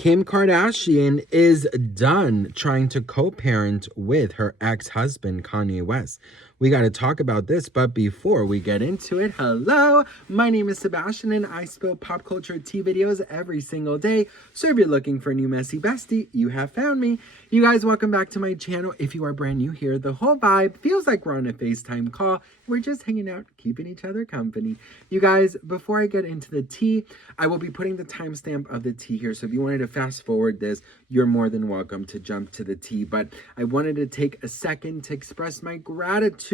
Kim Kardashian is done trying to co-parent with her ex-husband, Kanye West. We got to talk about this, but before we get into it, hello, my name is Sebastian and I spill pop culture tea videos every single day. So if you're looking for a new messy bestie, you have found me. You guys, welcome back to my channel. If you are brand new here, the whole vibe feels like we're on a FaceTime call. We're just hanging out, keeping each other company. You guys, before I get into the tea, I will be putting the timestamp of the tea here. So if you wanted to fast forward this, you're more than welcome to jump to the tea. But I wanted to take a second to express my gratitude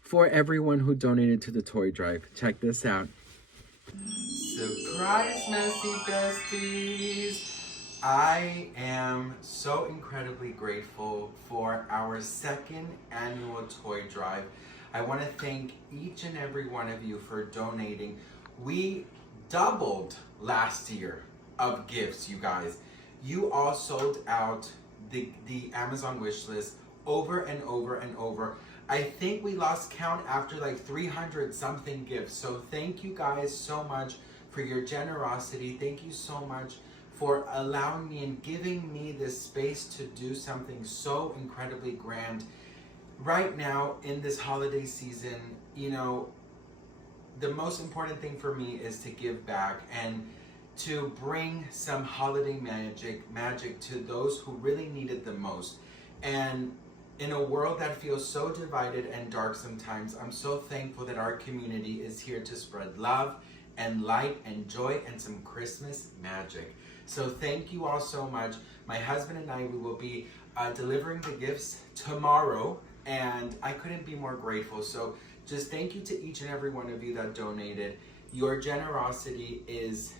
for everyone who donated to the toy drive. Check this out. Surprise, messy besties! I am so incredibly grateful for our second annual toy drive. I want to thank each and every one of you for donating. We doubled last year of gifts, you guys. You all sold out the Amazon wish list over and over and over. I think we lost count after like 300 something gifts. So thank you guys so much for your generosity. Thank you so much for allowing me and giving me this space to do something so incredibly grand. Right now in this holiday season, you know, the most important thing for me is to give back and to bring some holiday magic to those who really need it the most. And in a world that feels so divided and dark sometimes, I'm so thankful that our community is here to spread love and light and joy and some Christmas magic. So thank you all so much. My husband and I, we will be delivering the gifts tomorrow, and I couldn't be more grateful. So just thank you to each and every one of you that donated. Your generosity is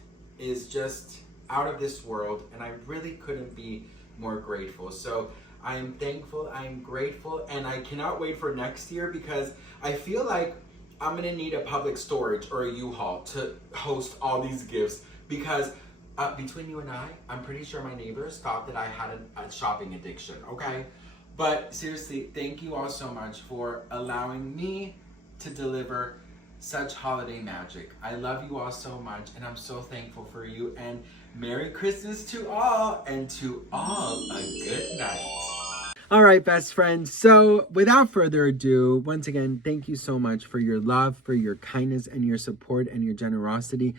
just out of this world, and I really couldn't be more grateful. So I am thankful, I am grateful, and I cannot wait for next year because I feel like I'm gonna need a public storage or a U-Haul to host all these gifts because between you and I'm pretty sure my neighbors thought that I had a shopping addiction, okay? But seriously, thank you all so much for allowing me to deliver such holiday magic. I love you all so much, and I'm so thankful for you, and Merry Christmas to all, and to all a good night. All right, best friends. So without further ado, once again, thank you so much for your love, for your kindness, and your support, and your generosity.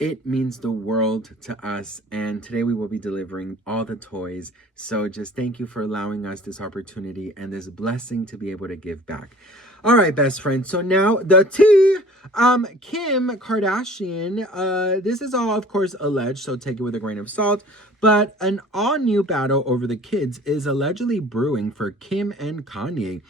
It means the world to us, and today we will be delivering all the toys. So just thank you for allowing us this opportunity and this blessing to be able to give back. All right, best friends. So now the tea. Kim Kardashian, this is all, of course, alleged, so take it with a grain of salt. But an all-new battle over the kids is allegedly brewing for Kim and Kanye.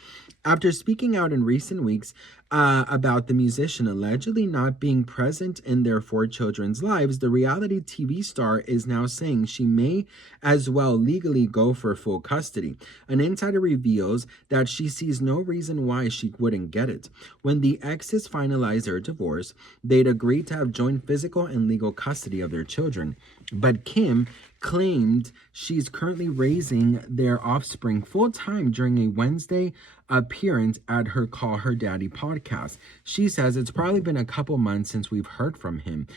After speaking out in recent weeks about the musician allegedly not being present in their 4 children's lives, the reality TV star is now saying she may as well legally go for full custody. An insider reveals that she sees no reason why she wouldn't get it. When the exes finalized their divorce, they'd agreed to have joint physical and legal custody of their children. But Kim claimed she's currently raising their offspring full-time during a Wednesday appearance at her Call Her Daddy podcast. She says it's probably been a couple months since we've heard from him.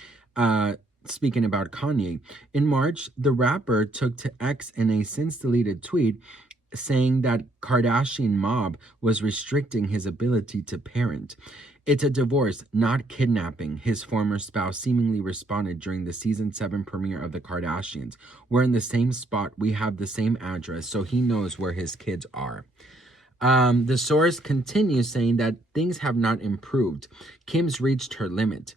Speaking about Kanye, in March, the rapper took to X in a since-deleted tweet saying that Kardashian mob was restricting his ability to parent. It's a divorce, not kidnapping, his former spouse seemingly responded during the season 7 premiere of the Kardashians. We're in the same spot, we have the same address, so he knows where his kids are. The source continues saying that things have not improved. Kim's reached her limit.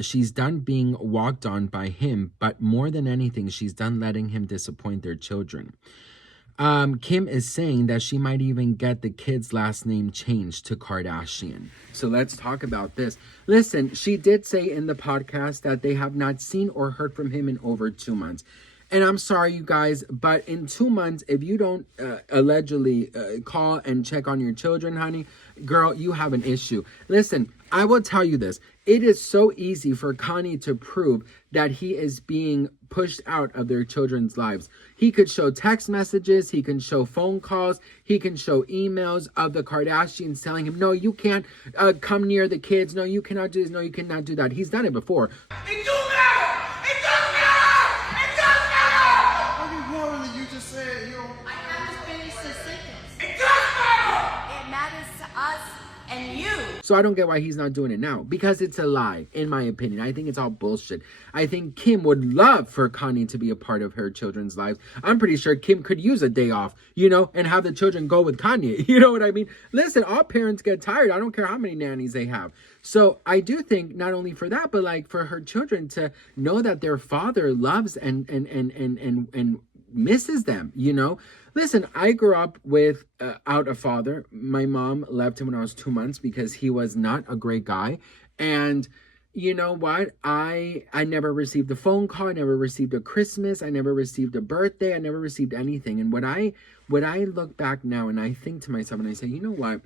She's done being walked on by him, but more than anything, she's done letting him disappoint their children. Kim is saying that she might even get the kid's last name changed to Kardashian. So let's talk about this. Listen, she did say in the podcast that they have not seen or heard from him in over 2 months. And I'm sorry, you guys, but in 2 months, if you don't allegedly call and check on your children, honey, girl, you have an issue. Listen, I will tell you this. It is so easy for Kanye to prove that he is being pushed out of their children's lives. He could show text messages, he can show phone calls, he can show emails of the Kardashians telling him, no, you can't come near the kids, no, you cannot do this, no, you cannot do that. He's done it before. It don't matter! It doesn't matter! It doesn't matter! So I don't get why he's not doing it now, because it's a lie, in my opinion. I think it's all bullshit. I think Kim would love for Kanye to be a part of her children's lives. I'm pretty sure Kim could use a day off, and have the children go with Kanye. You know what I mean? Listen, all parents get tired. I don't care how many nannies they have. So I do think not only for that, but like for her children to know that their father loves and misses them, Listen, I grew up without a father. My mom left him when I was 2 months because he was not a great guy. And you know what? I never received a phone call. I never received a Christmas. I never received a birthday. I never received anything. And when I look back now and I think to myself and I say, you know what?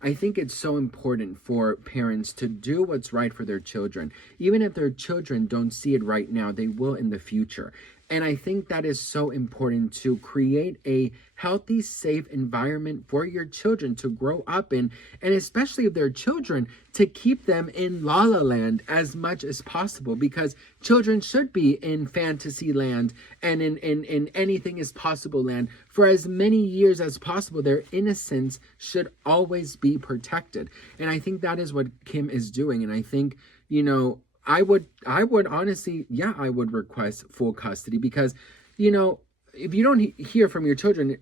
I think it's so important for parents to do what's right for their children. Even if their children don't see it right now, they will in the future. And I think that is so important, to create a healthy, safe environment for your children to grow up in, and especially if they're children, to keep them in La La Land as much as possible, because children should be in fantasy land and in anything is possible land for as many years as possible. Their innocence should always be protected. And I think that is what Kim is doing. And I think, I would honestly, I would request full custody, because, if you don't hear from your children,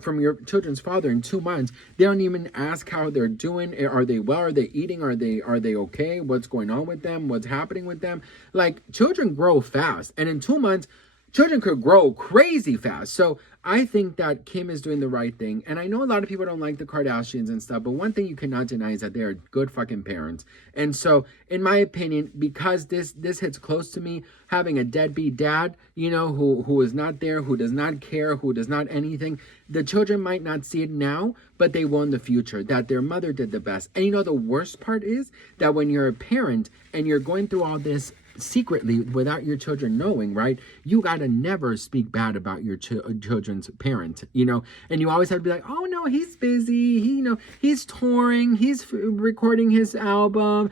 from your children's father in 2 months, they don't even ask how they're doing. Are they well? Are they eating? Are they okay? What's going on with them? What's happening with them? Like, children grow fast, and in 2 months, children could grow crazy fast. So I think that Kim is doing the right thing. And I know a lot of people don't like the Kardashians and stuff, but one thing you cannot deny is that they are good fucking parents. And so, in my opinion, because this hits close to me, having a deadbeat dad, who is not there, who does not care, who does not anything, the children might not see it now, but they will in the future, that their mother did the best. And the worst part is that when you're a parent and you're going through all this secretly without your children knowing, right, you gotta never speak bad about your children's parent, and you always have to be like, oh no, he's busy, he's touring, he's recording his album.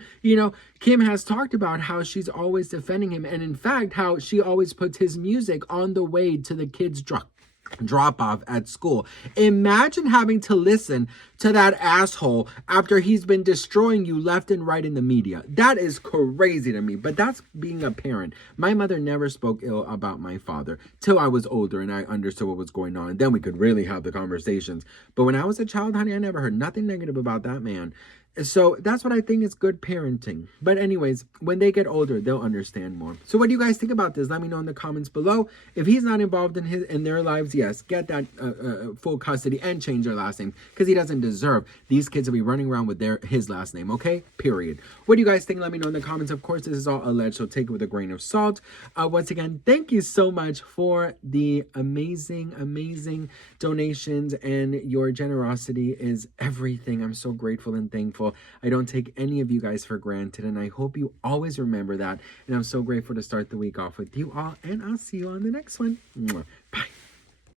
Kim has talked about how she's always defending him, and in fact how she always puts his music on the way to the kids' drop off at school. Imagine having to listen to that asshole after he's been destroying you left and right in the media. That is crazy to me, but that's being a parent. My mother never spoke ill about my father till I was older and I understood what was going on, and then we could really have the conversations. But when I was a child, honey, I never heard nothing negative about that man. So that's what I think is good parenting. But anyways, when they get older, they'll understand more. So what do you guys think about this? Let me know in the comments below. If he's not involved in their lives, yes, get that full custody and change their last name, because he doesn't deserve these kids to be running around with his last name. Okay, period. What do you guys think? Let me know in the comments. Of course, this is all alleged, so take it with a grain of salt. Once again, thank you so much for the amazing donations, and your generosity is everything. I'm so grateful and thankful. I don't take any of you guys for granted, and I hope you always remember that. And I'm so grateful to start the week off with you all, and I'll see you on the next one. Bye.